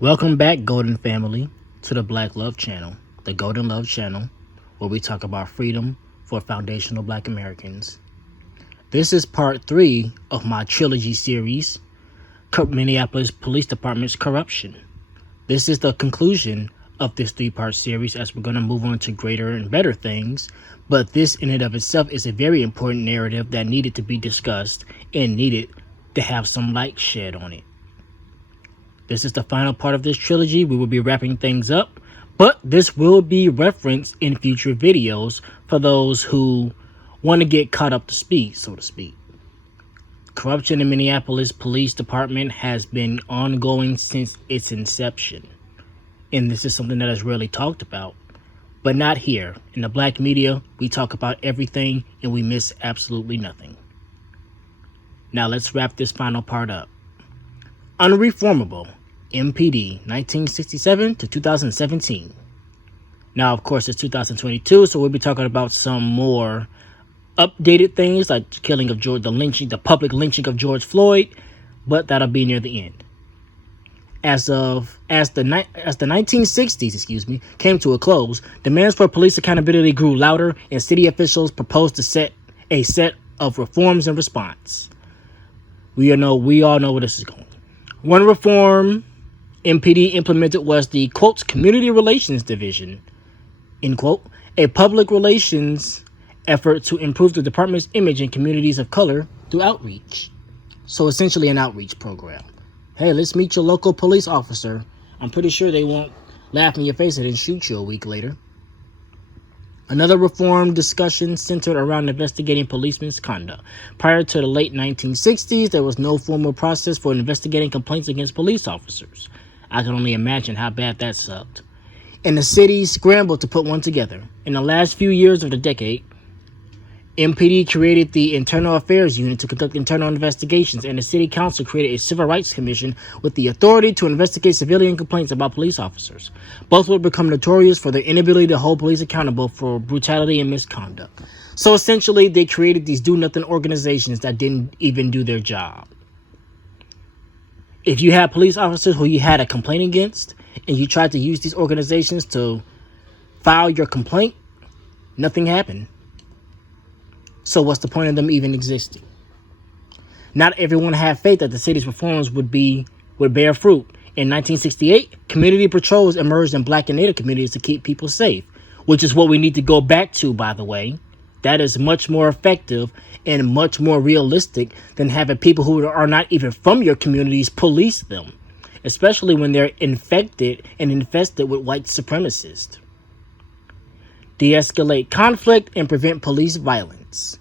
Welcome back, Golden Family, to the Black Love Channel, the Golden Love Channel, where we talk about freedom for foundational Black Americans. This is part 3 of my trilogy series, Minneapolis Police Department's Corruption. This is the conclusion of this 3-part series as we're going to move on to greater and better things, but this in and of itself is a very important narrative that needed to be discussed and needed to have some light shed on it. This is the final part of this trilogy. We will be wrapping things up, but this will be referenced in future videos for those who want to get caught up to speed, so to speak. Corruption in Minneapolis Police Department has been ongoing since its inception, and this is something that is rarely talked about, but not here. In the Black media, we talk about everything and we miss absolutely nothing. Now let's wrap this final part up. Unreformable. MPD 1967 to 2017. Now, of course, it's 2022, so we'll be talking about some more updated things like killing of George, the public lynching of George Floyd, but that'll be near the end. As the 1960s, came to a close, demands for police accountability grew louder, and city officials proposed to set a set of reforms in response. We all know where this is going. One reform MPD implemented was the, quote, Community Relations Division, end quote, a public relations effort to improve the department's image in communities of color through outreach. So essentially an outreach program. Hey, let's meet your local police officer. I'm pretty sure they won't laugh in your face and then shoot you a week later. Another reform discussion centered around investigating police misconduct. Prior to the late 1960s, there was no formal process for investigating complaints against police officers. I can only imagine how bad that sucked. And the city scrambled to put one together. In the last few years of the decade, MPD created the Internal Affairs Unit to conduct internal investigations, and the City Council created a Civil Rights Commission with the authority to investigate civilian complaints about police officers. Both would become notorious for their inability to hold police accountable for brutality and misconduct. So essentially, they created these do-nothing organizations that didn't even do their job. If you had police officers who you had a complaint against, and you tried to use these organizations to file your complaint, nothing happened. So what's the point of them even existing? Not everyone had faith that the city's reforms would bear fruit. In 1968, community patrols emerged in Black and Native communities to keep people safe, which is what we need to go back to, by the way. That is much more effective and much more realistic than having people who are not even from your communities police them, especially when they're infected and infested with white supremacists. De-escalate conflict and prevent police violence.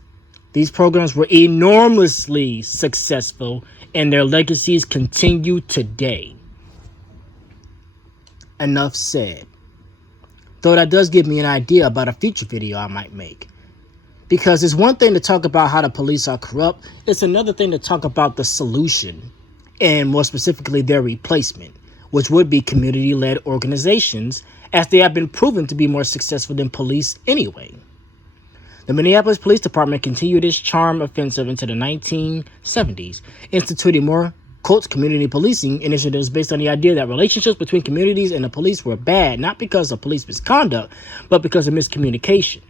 These programs were enormously successful, and their legacies continue today. Enough said. Though that does give me an idea about a future video I might make. Because it's one thing to talk about how the police are corrupt, it's another thing to talk about the solution, and more specifically their replacement, which would be community-led organizations, as they have been proven to be more successful than police anyway. The Minneapolis Police Department continued its charm offensive into the 1970s, instituting more, quote, community policing initiatives based on the idea that relationships between communities and the police were bad, not because of police misconduct, but because of miscommunication.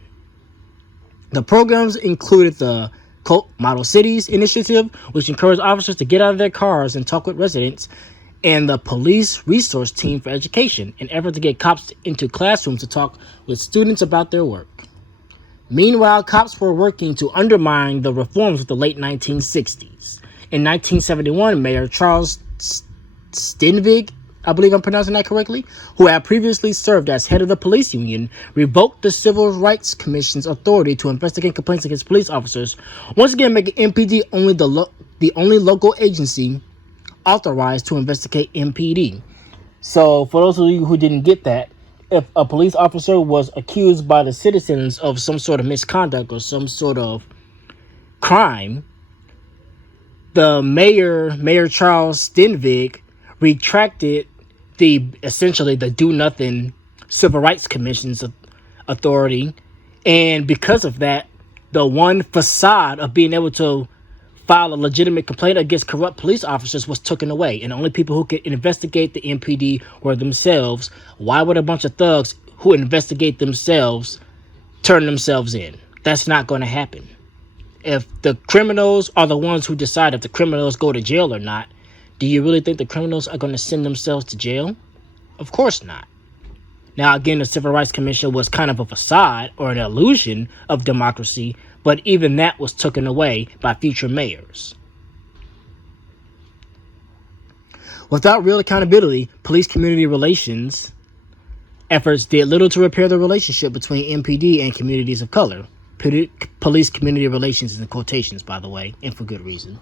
The programs included the, quote, Model Cities initiative, which encouraged officers to get out of their cars and talk with residents, and the Police Resource Team for Education, an effort to get cops into classrooms to talk with students about their work. Meanwhile, cops were working to undermine the reforms of the late 1960s. In 1971, Mayor Charles Stenvig, I believe I'm pronouncing that correctly, who had previously served as head of the police union, revoked the Civil Rights Commission's authority to investigate complaints against police officers, once again making MPD only the only local agency authorized to investigate MPD. So for those of you who didn't get that, if a police officer was accused by the citizens of some sort of misconduct or some sort of crime, the Mayor Charles Stenvig retracted essentially the Do Nothing Civil Rights Commission's authority, and because of that, the one facade of being able to file a legitimate complaint against corrupt police officers was taken away, and the only people who could investigate the MPD were themselves. Why would a bunch of thugs who investigate themselves turn themselves in? That's not going to happen. If the criminals are the ones who decide if the criminals go to jail or not, do you really think the criminals are going to send themselves to jail? Of course not. Now, again, the Civil Rights Commission was kind of a facade or an illusion of democracy, but even that was taken away by future mayors. Without real accountability, police community relations efforts did little to repair the relationship between MPD and communities of color. Police community relations in quotations, by the way, and for good reason.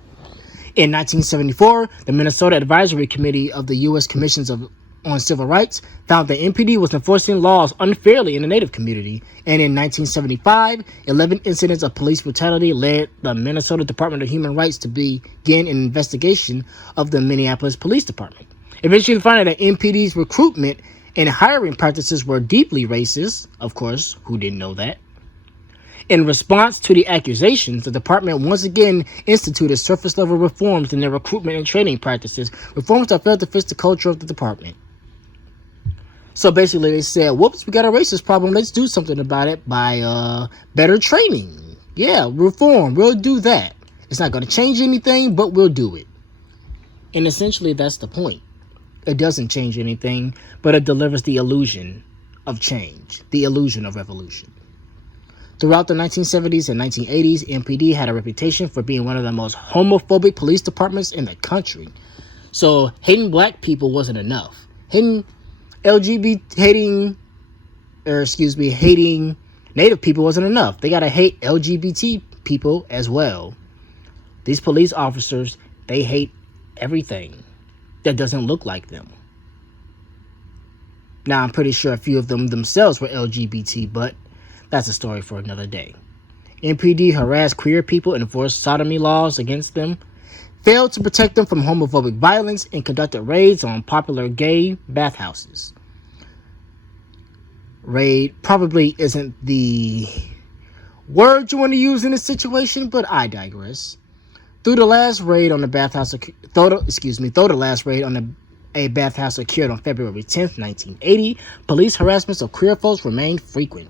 In 1974, the Minnesota Advisory Committee of the U.S. Commissions on Civil Rights found that MPD was enforcing laws unfairly in the Native community, and in 1975, 11 incidents of police brutality led the Minnesota Department of Human Rights to begin an investigation of the Minneapolis Police Department, eventually finding that MPD's recruitment and hiring practices were deeply racist. Of course, who didn't know that? In response to the accusations, the department once again instituted surface-level reforms in their recruitment and training practices, reforms that failed to fix the culture of the department. So basically they said, whoops, we got a racist problem. Let's do something about it by better training. Yeah, reform. We'll do that. It's not going to change anything, but we'll do it. And essentially that's the point. It doesn't change anything, but it delivers the illusion of change, the illusion of revolution. Throughout the 1970s and 1980s, MPD had a reputation for being one of the most homophobic police departments in the country. So hating black people wasn't enough. Hating Native people wasn't enough. They gotta hate LGBT people as well. These police officers, they hate everything that doesn't look like them. Now, I'm pretty sure a few of them themselves were LGBT, but that's a story for another day. MPD harassed queer people and enforced sodomy laws against them, failed to protect them from homophobic violence, and conducted raids on popular gay bathhouses. Raid probably isn't the word you want to use in this situation, but I digress. Though the last raid on a bathhouse occurred on February 10th, 1980, police harassments of queer folks remained frequent.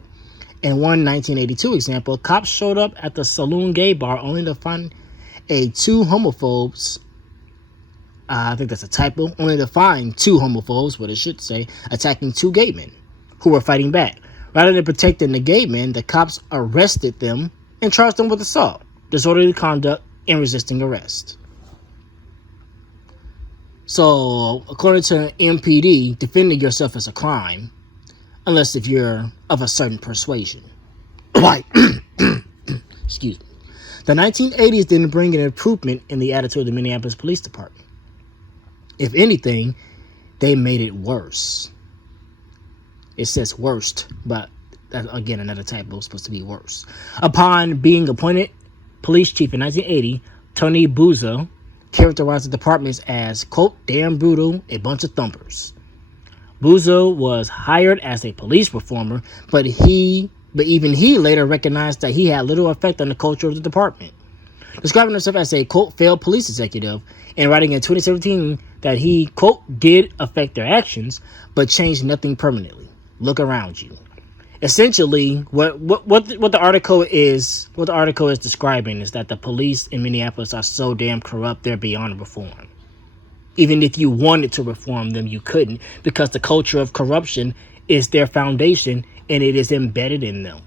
In one 1982 example, cops showed up at the Saloon Gay Bar only to find two homophobes. I think that's a typo. Only to find two homophobes, what it should say, attacking two gay men who were fighting back. Rather than protecting the gay men, the cops arrested them and charged them with assault, disorderly conduct, and resisting arrest. So, according to MPD, defending yourself is a crime, unless if you're of a certain persuasion. Right. Excuse me. The 1980s didn't bring an improvement in the attitude of the Minneapolis Police Department. If anything, they made it worse. It says worst, but that, again, another typo, is supposed to be worse. Upon being appointed police chief in 1980, Tony Buzza characterized the department as, quote, damn brutal, a bunch of thumpers. Buzza was hired as a police reformer, but even he later recognized that he had little effect on the culture of the department. Describing himself as a, quote, failed police executive, and writing in 2017 that he, quote, did affect their actions, but changed nothing permanently. Look around you. Essentially, what the article is describing is that the police in Minneapolis are so damn corrupt they're beyond reform. Even if you wanted to reform them, you couldn't, because the culture of corruption is their foundation and it is embedded in them.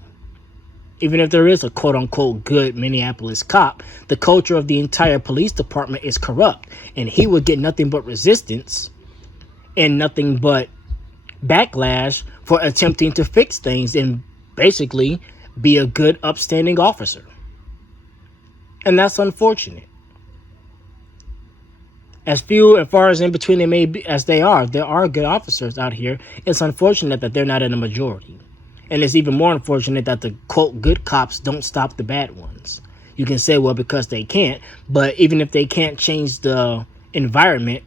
Even if there is a quote-unquote good Minneapolis cop, the culture of the entire police department is corrupt, and he would get nothing but resistance and nothing but backlash for attempting to fix things and basically be a good, upstanding officer. And that's unfortunate. As few and far as in between they may be, as there are good officers out here. It's unfortunate that they're not in the majority. And it's even more unfortunate that the, quote, good cops don't stop the bad ones. You can say, well, because they can't. But even if they can't change the environment,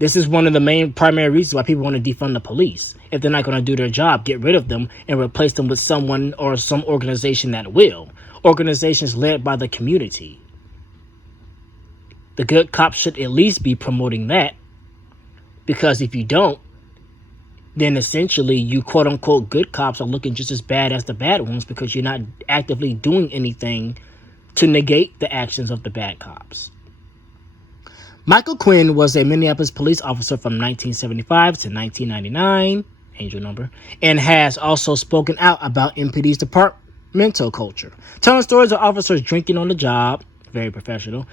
this is one of the main primary reasons why people want to defund the police. If they're not going to do their job, get rid of them and replace them with someone or some organization that will. Organizations led by the community. The good cops should at least be promoting that, because if you don't, then essentially you quote-unquote good cops are looking just as bad as the bad ones because you're not actively doing anything to negate the actions of the bad cops. Michael Quinn was a Minneapolis police officer from 1975 to 1999, angel number, and has also spoken out about MPD's departmental culture, telling stories of officers drinking on the job, very professional,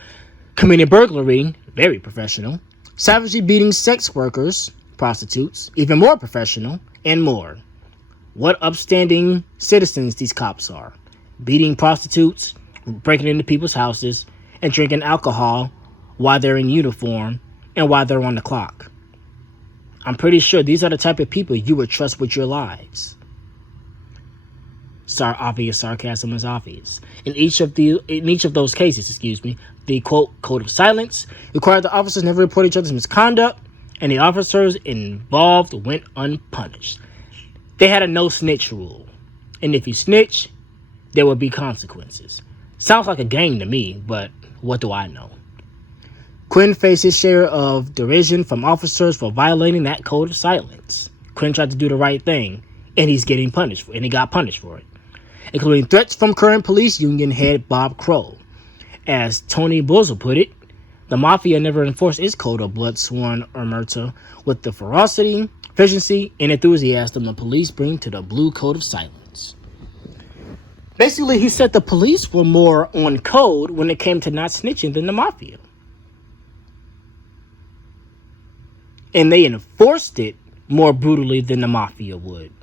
committing burglary, very professional, savagely beating sex workers, prostitutes, even more professional, and more. What upstanding citizens these cops are. Beating prostitutes, breaking into people's houses, and drinking alcohol while they're in uniform and while they're on the clock. I'm pretty sure these are the type of people you would trust with your lives. Obvious sarcasm is obvious. In each of those cases, the quote code of silence required the officers never report each other's misconduct, and the officers involved went unpunished. They had a no snitch rule, and if you snitch, there would be consequences. Sounds like a game to me, but what do I know? Quinn faced his share of derision from officers for violating that code of silence. Quinn tried to do the right thing, and he got punished for it, including threats from current police union head Bob Crow. As Tony Bozzle put it, the mafia never enforced its code of blood-sworn omerta with the ferocity, efficiency, and enthusiasm the police bring to the blue code of silence. Basically, he said the police were more on code when it came to not snitching than the mafia. And they enforced it more brutally than the mafia would.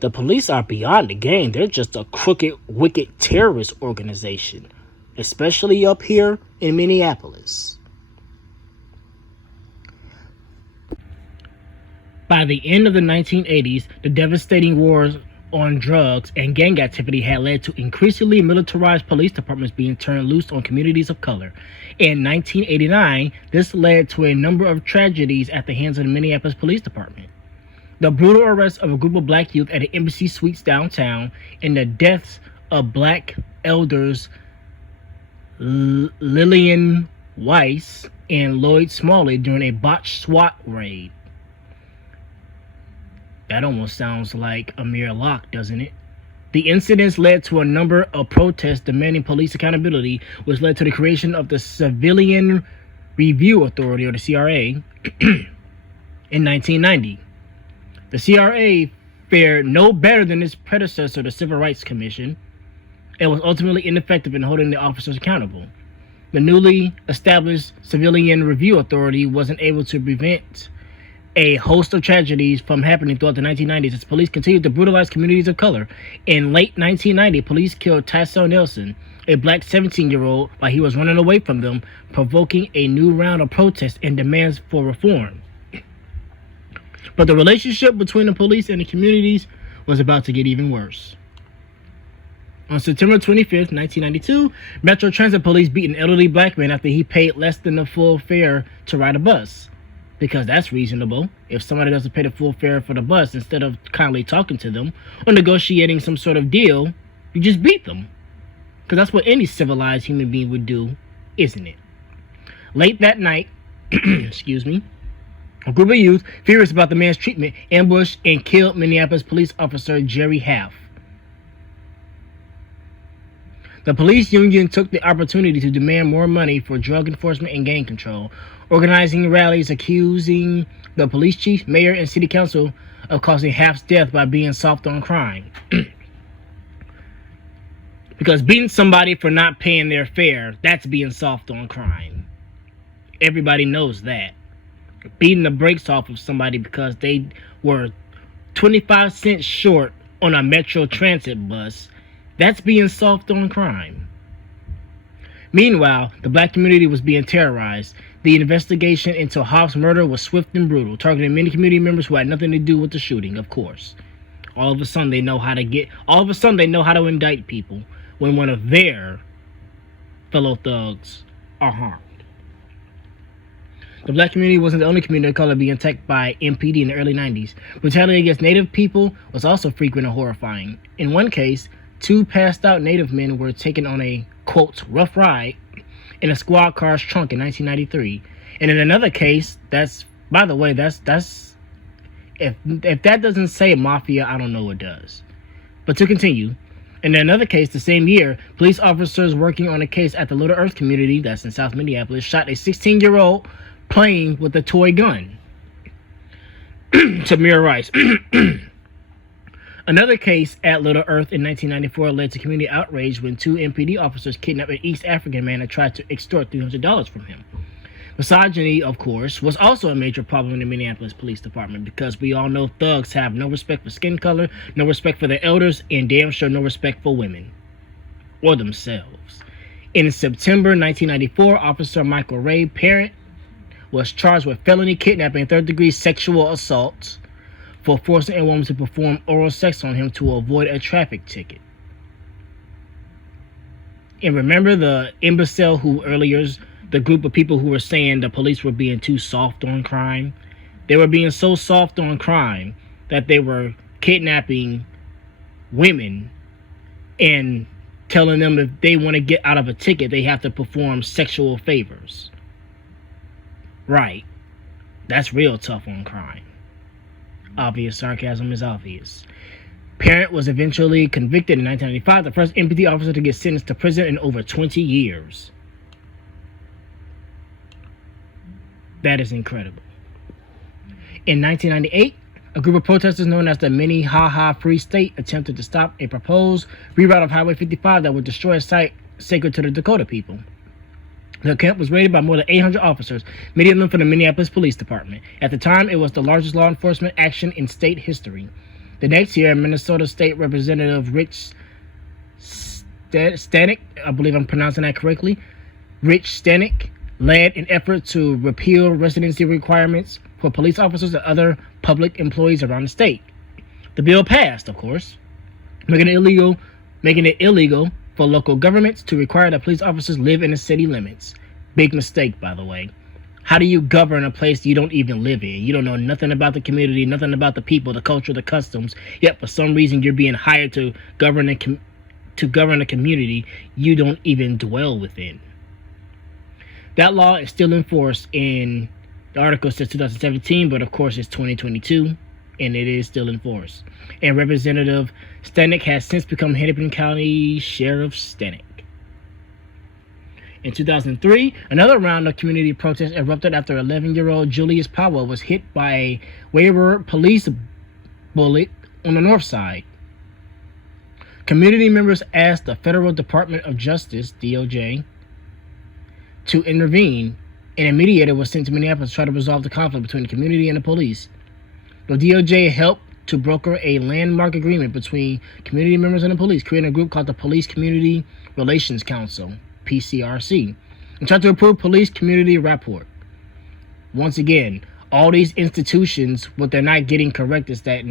The police are beyond the game. They're just a crooked, wicked terrorist organization, especially up here in Minneapolis. By the end of the 1980s, the devastating wars on drugs and gang activity had led to increasingly militarized police departments being turned loose on communities of color. In 1989, this led to a number of tragedies at the hands of the Minneapolis Police Department. The brutal arrest of a group of black youth at an Embassy Suites downtown, and the deaths of black elders Lillian Weiss and Lloyd Smalley during a botched SWAT raid. That almost sounds like Amir Locke, doesn't it? The incidents led to a number of protests demanding police accountability, which led to the creation of the Civilian Review Authority, or the CRA, in 1990. The CRA fared no better than its predecessor, the Civil Rights Commission, and was ultimately ineffective in holding the officers accountable. The newly established Civilian Review Authority wasn't able to prevent a host of tragedies from happening throughout the 1990s as police continued to brutalize communities of color. In late 1990, police killed Tysell Nelson, a black 17-year-old, while he was running away from them, provoking a new round of protests and demands for reform. But the relationship between the police and the communities was about to get even worse. On September 25th, 1992, Metro Transit Police beat an elderly black man after he paid less than the full fare to ride a bus. Because that's reasonable. If somebody doesn't pay the full fare for the bus, instead of kindly talking to them or negotiating some sort of deal, you just beat them. Because that's what any civilized human being would do, isn't it? Late that night, a group of youth, furious about the man's treatment, ambushed and killed Minneapolis police officer Jerry Half. The police union took the opportunity to demand more money for drug enforcement and gang control, organizing rallies accusing the police chief, mayor, and city council of causing Half's death by being soft on crime. Because beating somebody for not paying their fare, that's being soft on crime. Everybody knows that. Beating the brakes off of somebody because they were 25 cents short on a Metro Transit bus, that's being soft on crime. Meanwhile, the black community was being terrorized. The investigation into Hoff's murder was swift and brutal, targeting many community members who had nothing to do with the shooting, of course. All of a sudden they know how to indict people when one of their fellow thugs are harmed. The black community wasn't the only community of color being attacked by MPD in the early 90s. Brutality against Native people was also frequent and horrifying. In one case, 2 passed out Native men were taken on a, quote, rough ride in a squad car's trunk in 1993. And in another case, that's, by the way, that's if that doesn't say mafia, I don't know what does. But to continue, in another case the same year, police officers working on a case at the Little Earth community, that's in South Minneapolis, shot a 16-year-old playing with a toy gun. Tamir Rice. Another case at Little Earth in 1994 led to community outrage when 2 MPD officers kidnapped an East African man and tried to extort $300 from him. Misogyny, of course, was also a major problem in the Minneapolis Police Department because we all know thugs have no respect for skin color, no respect for their elders, and damn sure no respect for women or themselves. In September 1994, Officer Michael Ray Parent was charged with felony kidnapping and third-degree sexual assault for forcing a woman to perform oral sex on him to avoid a traffic ticket. And remember the imbecile who earlier, the group of people who were saying the police were being too soft on crime? They were being so soft on crime that they were kidnapping women and telling them if they want to get out of a ticket, they have to perform sexual favors. Right. That's real tough on crime. Obvious sarcasm is obvious. Parent was eventually convicted in 1995, the first MPD officer to get sentenced to prison in over 20 years. That is incredible. In 1998, a group of protesters known as the Minnehaha Free State attempted to stop a proposed reroute of Highway 55 that would destroy a site sacred to the Dakota people. The camp was raided by more than 800 officers, many of them from the Minneapolis Police Department. At the time, it was the largest law enforcement action in state history. The next year, Minnesota State Representative Rich Stanek, I believe I'm pronouncing that correctly, Rich Stanek, led an effort to repeal residency requirements for police officers and other public employees around the state. The bill passed, of course, making it illegal for local governments to require that police officers live in the city limits. Big mistake, by the way. How do you govern a place you don't even live in? You don't know nothing about the community, nothing about the people, the culture, the customs, yet for some reason you're being hired to govern a community you don't even dwell within. That law is still in force in the article says 2017, but of course it's 2022, and it is still in force. And Representative Stanek has since become Hennepin County Sheriff Stanek. In 2003, another round of community protests erupted after 11-year-old Julius Powell was hit by a Wayward police bullet on the north side. Community members asked the Federal Department of Justice, DOJ, to intervene, and a mediator was sent to Minneapolis to try to resolve the conflict between the community and the police. The DOJ helped to broker a landmark agreement between community members and the police, creating a group called the Police Community Relations Council, PCRC, and tried to improve police community rapport. Once again, all these institutions, what they're not getting correct is that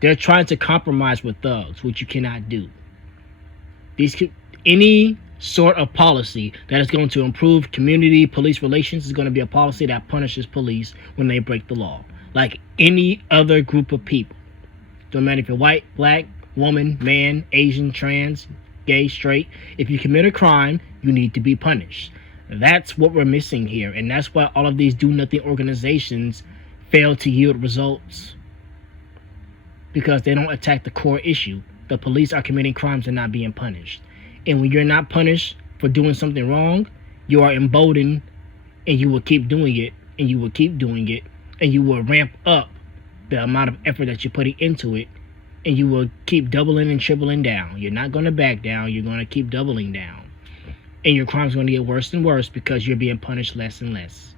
they're trying to compromise with thugs, which you cannot do. Any sort of policy that is going to improve community police relations is going to be a policy that punishes police when they break the law, like any other group of people. Don't matter if you're white, black, woman, man, Asian, trans, gay, straight. If you commit a crime, you need to be punished. That's what we're missing here, and that's why all of these do-nothing organizations fail to yield results, because they don't attack the core issue. The police are committing crimes and not being punished. And when you're not punished for doing something wrong, you are emboldened, and you will keep doing it, and you will keep doing it, and you will ramp up the amount of effort that you're putting into it, and you will keep doubling and tripling down. You're not going to back down. You're going to keep doubling down. And your crime's going to get worse and worse because you're being punished less and less.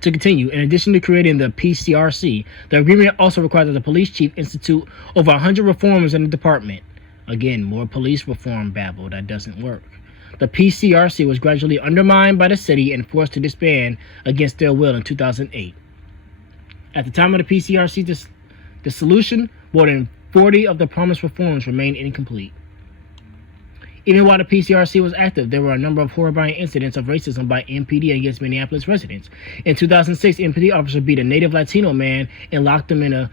To continue, in addition to creating the PCRC, the agreement also required that the police chief institute over 100 reforms in the department. Again, more police reform babble. That doesn't work. The PCRC was gradually undermined by the city and forced to disband against their will in 2008. At the time of the PCRC dissolution, more than 40 of the promised reforms remained incomplete. Even while the PCRC was active, there were a number of horrifying incidents of racism by MPD against Minneapolis residents. In 2006, MPD officer beat a native Latino man and locked him in a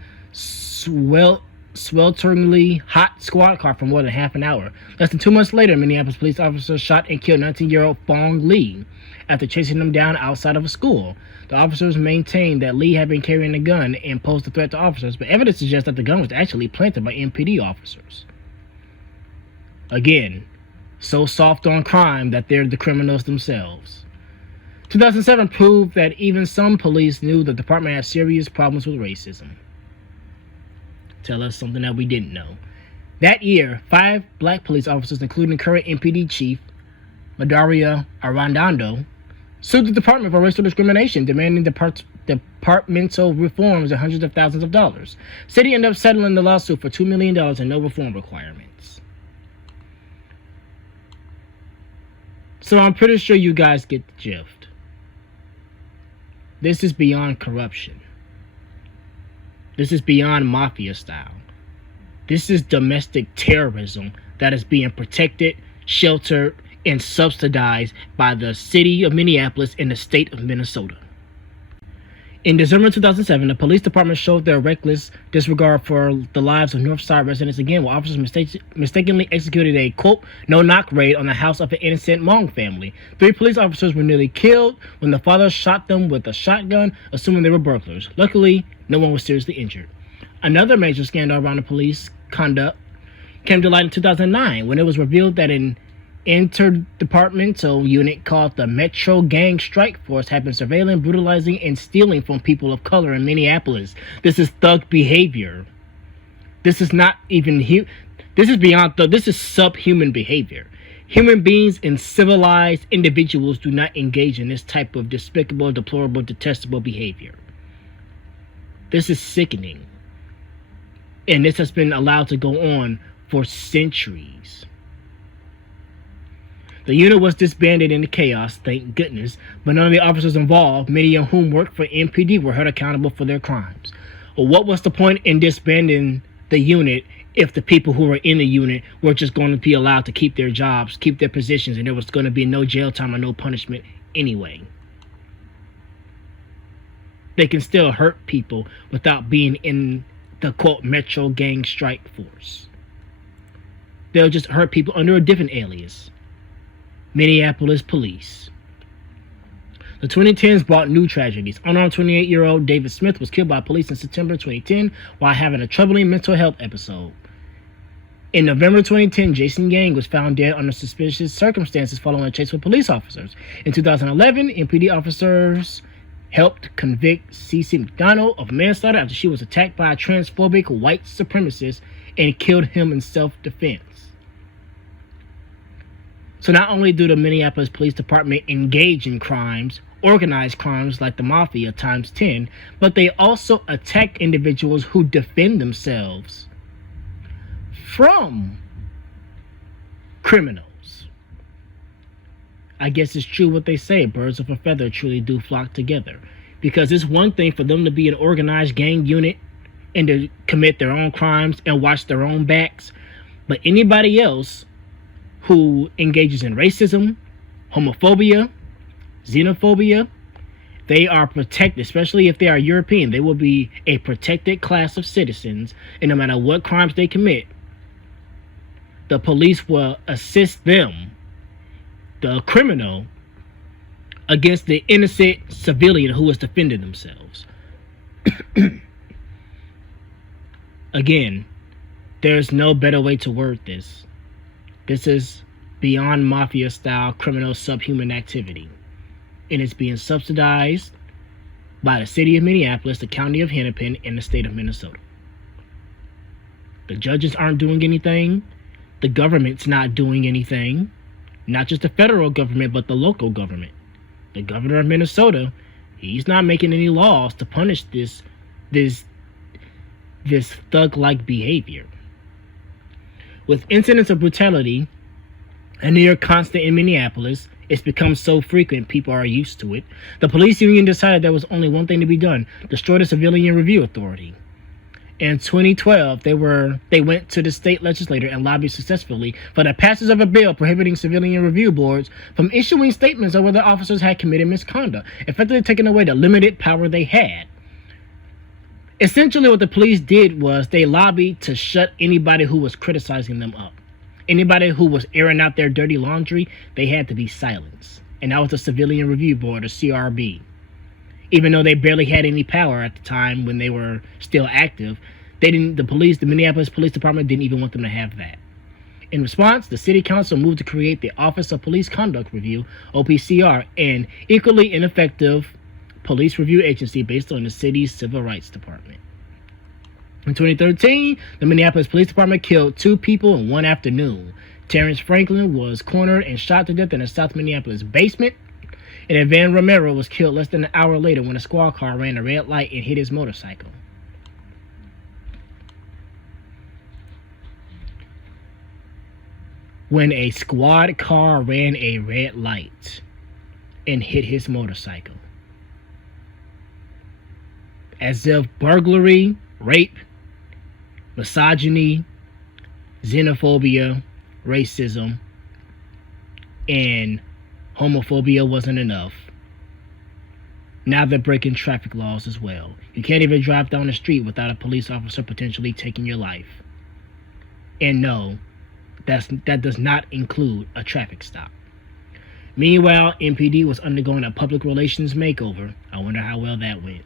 swelteringly hot squad car for more than half an hour. Less than 2 months later, Minneapolis police officers shot and killed 19-year-old Fong Lee after chasing him down outside of a school. The officers maintained that Lee had been carrying a gun and posed a threat to officers, but evidence suggests that the gun was actually planted by MPD officers. Again, so soft on crime that they're the criminals themselves. 2007 proved that even some police knew the department had serious problems with racism. Tell us something that we didn't know. That year, 5 black police officers, including current MPD chief Madaria Arradondo, sued the department for racial discrimination, demanding departmental reforms and hundreds of thousands of dollars. City ended up settling the lawsuit for $2 million and no reform requirements. So I'm pretty sure you guys get the gist. This is beyond corruption. This is beyond mafia style. This is domestic terrorism that is being protected, sheltered, and subsidized by the city of Minneapolis and the state of Minnesota. In December 2007, the police department showed their reckless disregard for the lives of Northside residents again, while officers mistakenly executed a, quote, no-knock raid on the house of an innocent Hmong family. 3 police officers were nearly killed when the father shot them with a shotgun, assuming they were burglars. Luckily, no one was seriously injured. Another major scandal around the police conduct came to light in 2009 when it was revealed that an interdepartmental unit called the Metro Gang Strike Force had been surveilling, brutalizing, and stealing from people of color in Minneapolis. This is thug behavior. This is not even this is beyond thug. This is subhuman behavior. Human beings and civilized individuals do not engage in this type of despicable, deplorable, detestable behavior. This is sickening. And this has been allowed to go on for centuries. The unit was disbanded in the chaos, thank goodness, but none of the officers involved, many of whom worked for MPD, were held accountable for their crimes. Well, what was the point in disbanding the unit if the people who were in the unit were just going to be allowed to keep their jobs, keep their positions, and there was going to be no jail time or no punishment anyway? They can still hurt people without being in the, quote, Metro Gang Strike Force. They'll just hurt people under a different alias. Minneapolis Police. The 2010s brought new tragedies. Unarmed 28-year-old David Smith was killed by police in September 2010 while having a troubling mental health episode. In November 2010, Jason Yang was found dead under suspicious circumstances following a chase with police officers. In 2011, MPD officers helped convict Cece McDonald of manslaughter after she was attacked by a transphobic white supremacist and killed him in self-defense. So not only do the Minneapolis Police Department engage in crimes, organized crimes like the Mafia times 10, but they also attack individuals who defend themselves from criminals. I guess it's true what they say, birds of a feather truly do flock together. Because it's one thing for them to be an organized gang unit and to commit their own crimes and watch their own backs, but anybody else who engages in racism, homophobia, xenophobia, they are protected, especially if they are European. They will be a protected class of citizens, and no matter what crimes they commit, the police will assist them, the criminal, against the innocent civilian who is defending themselves. Again, there's no better way to word this. This is beyond mafia-style criminal subhuman activity. And it's being subsidized by the city of Minneapolis, the county of Hennepin, and the state of Minnesota. The judges aren't doing anything. The government's not doing anything. Not just the federal government, but the local government. The governor of Minnesota, he's not making any laws to punish this thug-like behavior. With incidents of brutality and near constant in Minneapolis, it's become so frequent people are used to it. The police union decided there was only one thing to be done: destroy the Civilian Review Authority. In 2012, they went to the state legislature and lobbied successfully for the passage of a bill prohibiting civilian review boards from issuing statements on whether officers had committed misconduct, effectively taking away the limited power they had. Essentially, what the police did was they lobbied to shut anybody who was criticizing them up. Anybody who was airing out their dirty laundry, they had to be silenced. And that was the Civilian Review Board, or CRB. Even though they barely had any power at the time when they were still active, they didn't. The Minneapolis Police Department didn't even want them to have that. In response, the City Council moved to create the Office of Police Conduct Review, OPCR, an equally ineffective police review agency based on the city's Civil Rights Department. In 2013, the Minneapolis Police Department killed 2 people in one afternoon. Terrence Franklin was cornered and shot to death in a South Minneapolis basement, and Evan Romero was killed less than an hour later when a squad car ran a red light and hit his motorcycle. When a squad car ran a red light and hit his motorcycle. As if burglary, rape, misogyny, xenophobia, racism, and homophobia wasn't enough. Now they're breaking traffic laws as well. You can't even drive down the street without a police officer potentially taking your life. And no, that does not include a traffic stop. Meanwhile, MPD was undergoing a public relations makeover. I wonder how well that went.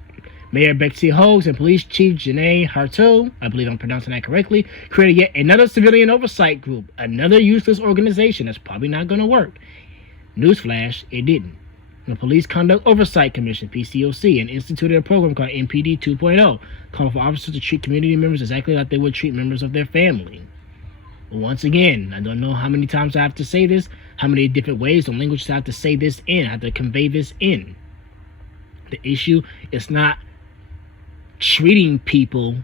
Mayor Betsy Hogues and Police Chief Janae Harteau, I believe I'm pronouncing that correctly, created yet another civilian oversight group, another useless organization that's probably not going to work. Newsflash, it didn't. The Police Conduct Oversight Commission, PCOC, and instituted a program called MPD 2.0, calling for officers to treat community members exactly like they would treat members of their family. Once again, I don't know how many times I have to say this, how many different ways or languages I have to say this in, I have to convey this in. The issue is not treating people,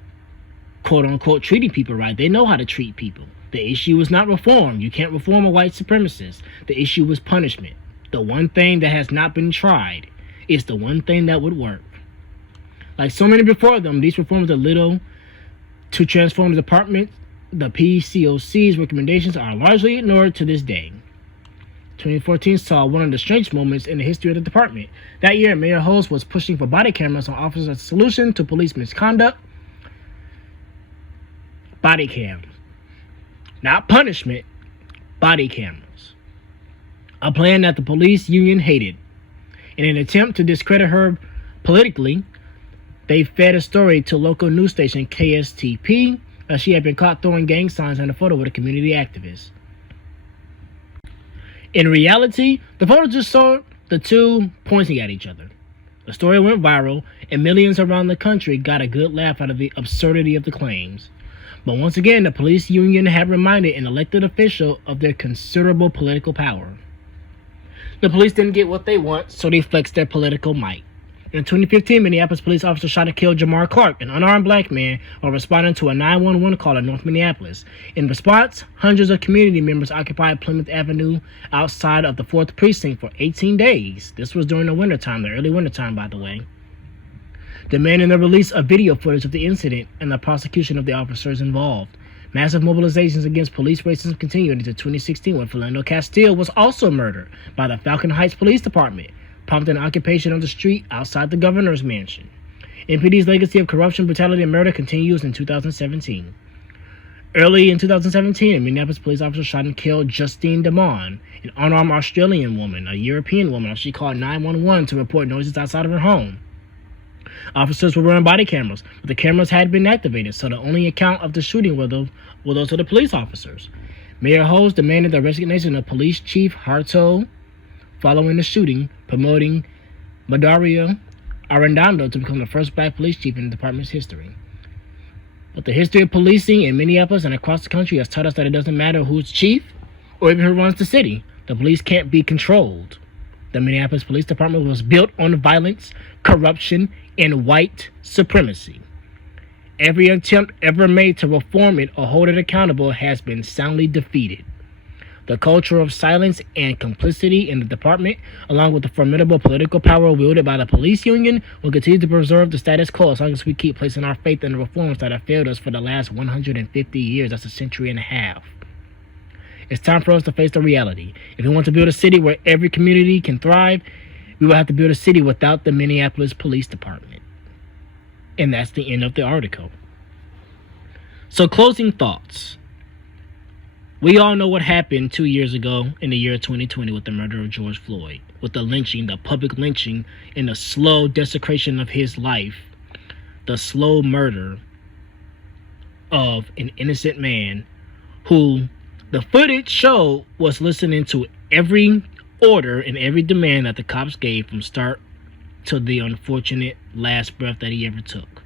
quote unquote, treating people right. They know how to treat people. The issue is not reform. You can't reform a white supremacist. The issue is punishment. The one thing that has not been tried is the one thing that would work. Like so many before them, these reforms are little to transform the department. The PCOC's recommendations are largely ignored to this day. 2014 saw one of the strangest moments in the history of the department. That year, Mayor Hogues was pushing for body cameras on officers as a solution to police misconduct. Body cams. Not punishment, body cameras. A plan that the police union hated. In an attempt to discredit her politically, they fed a story to local news station KSTP that she had been caught throwing gang signs and a photo with a community activist. In reality, the photo just showed the two pointing at each other. The story went viral, and millions around the country got a good laugh out of the absurdity of the claims. But once again, the police union had reminded an elected official of their considerable political power. The police didn't get what they want, so they flexed their political might. In 2015, Minneapolis police officers shot and killed Jamar Clark, an unarmed black man, while responding to a 911 call in North Minneapolis. In response, hundreds of community members occupied Plymouth Avenue outside of the 4th Precinct for 18 days. This was during the wintertime, the early wintertime, by the way, demanding the release of video footage of the incident and the prosecution of the officers involved. Massive mobilizations against police racism continued into 2016 when Philando Castile was also murdered by the Falcon Heights Police Department, prompting occupation of the street outside the governor's mansion. MPD's legacy of corruption, brutality, and murder continues in 2017. Early in 2017, a Minneapolis police officer shot and killed Justine Damon, an unarmed Australian woman, a European woman. She called 911 to report noises outside of her home. Officers were wearing body cameras, but the cameras had been activated, so the only account of the shooting were those of the police officers. Mayor Hogues demanded the resignation of Police Chief Harteau following the shooting, promoting Madario Arredondo to become the first black police chief in the department's history. But the history of policing in Minneapolis and across the country has taught us that it doesn't matter who's chief or even who runs the city. The police can't be controlled. The Minneapolis Police Department was built on violence, corruption, and white supremacy. Every attempt ever made to reform it or hold it accountable has been soundly defeated. The culture of silence and complicity in the department, along with the formidable political power wielded by the police union, will continue to preserve the status quo as long as we keep placing our faith in the reforms that have failed us for the last 150 years. That's a century and a half. It's time for us to face the reality. If we want to build a city where every community can thrive, we will have to build a city without the Minneapolis Police Department. And that's the end of the article. So closing thoughts. We all know what happened 2 years ago in the year 2020 with the murder of George Floyd, with the lynching, the public lynching, and the slow desecration of his life, the slow murder of an innocent man who the footage showed was listening to every order and every demand that the cops gave from start to the unfortunate last breath that he ever took.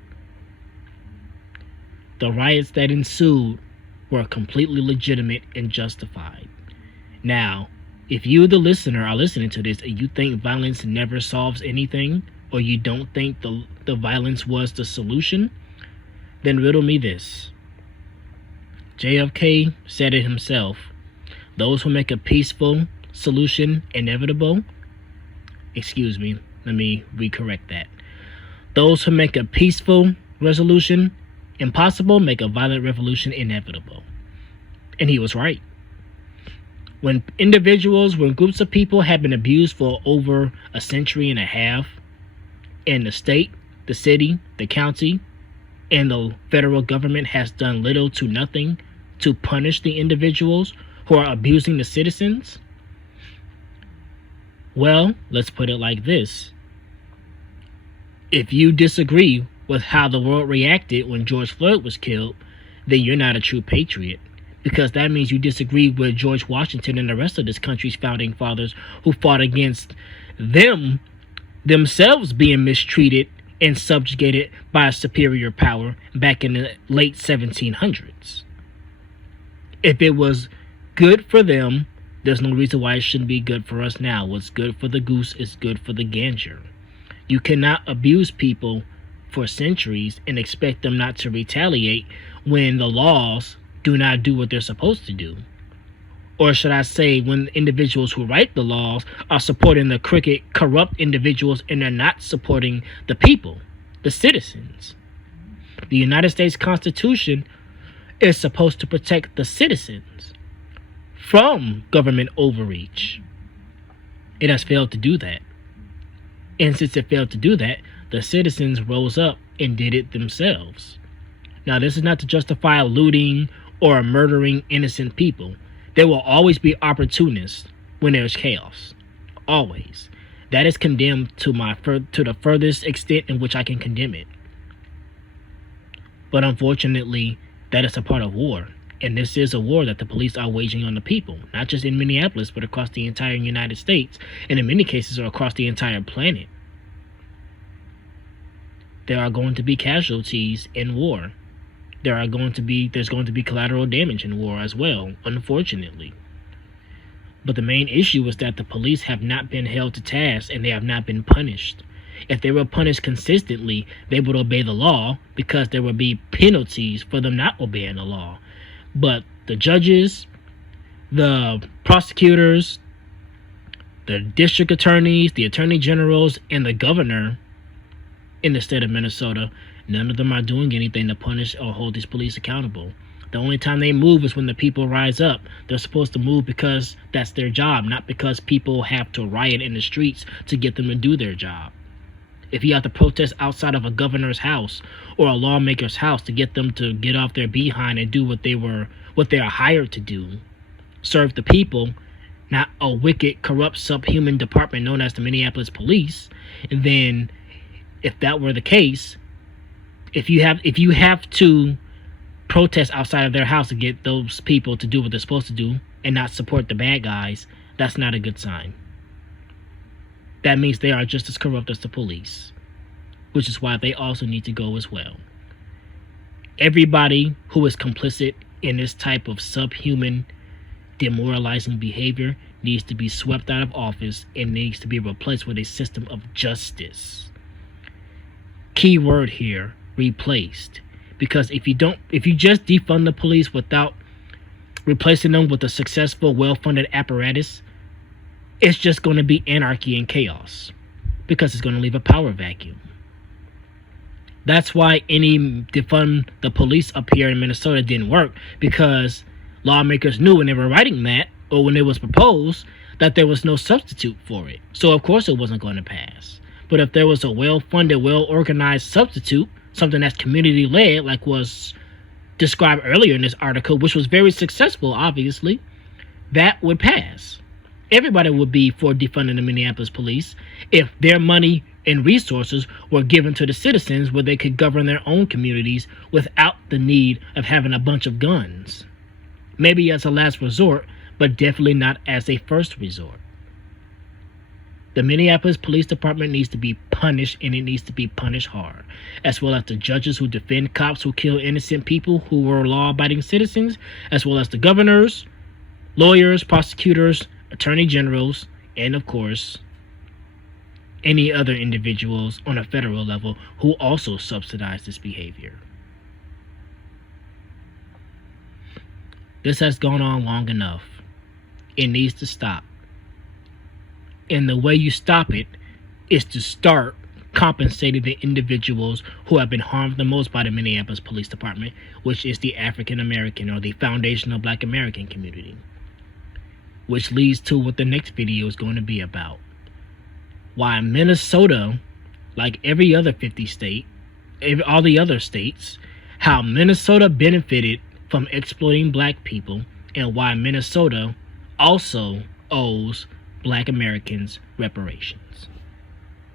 The riots that ensued were completely legitimate and justified. Now, if you, the listener, are listening to this and you think violence never solves anything, or you don't think the violence was the solution, then riddle me this. JFK said it himself. Those who make a peaceful solution inevitable, let me recorrect that. Those who make a peaceful resolution impossible make a violent revolution inevitable. And he was right. When groups of people have been abused for over a century and a half, and the state, the city, the county, and the federal government has done little to nothing to punish the individuals who are abusing the citizens, well, let's put it like this. If you disagree with how the world reacted when George Floyd was killed, then you're not a true patriot. Because that means you disagree with George Washington and the rest of this country's founding fathers who fought against themselves being mistreated and subjugated by a superior power back in the late 1700s. If it was good for them, there's no reason why it shouldn't be good for us now. What's good for the goose is good for the gander. You cannot abuse people for centuries and expect them not to retaliate when the laws do not do what they're supposed to do. Or should I say, when individuals who write the laws are supporting the crooked, corrupt individuals and they're not supporting the people, the citizens. The United States Constitution is supposed to protect the citizens from government overreach. It has failed to do that. And since it failed to do that, the citizens rose up and did it themselves. Now, this is not to justify looting or murdering innocent people. There will always be opportunists when there's chaos. Always. That is condemned to the furthest extent in which I can condemn it. But unfortunately, that is a part of war. And this is a war that the police are waging on the people. Not just in Minneapolis, but across the entire United States. And in many cases, across the entire planet. There are going to be casualties in war. There's going to be collateral damage in war as well, unfortunately. But the main issue is that the police have not been held to task and they have not been punished. If they were punished consistently, they would obey the law because there would be penalties for them not obeying the law. But the judges, the prosecutors, the district attorneys, the attorney generals, and the governor in the state of Minnesota, none of them are doing anything to punish or hold these police accountable. The only time they move is when the people rise up. They're supposed to move because that's their job, not because people have to riot in the streets to get them to do their job. If you have to protest outside of a governor's house or a lawmaker's house to get them to get off their behind and do what they are hired to do, serve the people, not a wicked, corrupt, subhuman department known as the Minneapolis Police, and then if that were the case, if you have to protest outside of their house to get those people to do what they're supposed to do and not support the bad guys, that's not a good sign. That means they are just as corrupt as the police, which is why they also need to go as well. Everybody who is complicit in this type of subhuman, demoralizing behavior needs to be swept out of office and needs to be replaced with a system of justice. Key word here, replaced. Because if you just defund the police without replacing them with a successful, well-funded apparatus, it's just going to be anarchy and chaos. Because it's going to leave a power vacuum. That's why any defund the police up here in Minnesota didn't work. Because lawmakers knew when they were writing that, or when it was proposed, that there was no substitute for it. So of course it wasn't going to pass. But if there was a well-funded, well-organized substitute something that's community led, like was described earlier in this article, which was very successful, obviously, that would pass. Everybody would be for defunding the Minneapolis police if their money and resources were given to the citizens where they could govern their own communities without the need of having a bunch of guns. Maybe as a last resort, but definitely not as a first resort. The Minneapolis Police Department needs to be punished, and it needs to be punished hard, as well as the judges who defend cops who kill innocent people who were law-abiding citizens, as well as the governors, lawyers, prosecutors, attorney generals, and of course, any other individuals on a federal level who also subsidize this behavior. This has gone on long enough. It needs to stop. And the way you stop it is to start compensating the individuals who have been harmed the most by the Minneapolis Police Department, which is the African American or the foundational Black American community. Which leads to what the next video is going to be about. Why Minnesota, like every other 50 state, all the other states, how Minnesota benefited from exploiting Black people, and why Minnesota also owes Black Americans reparations.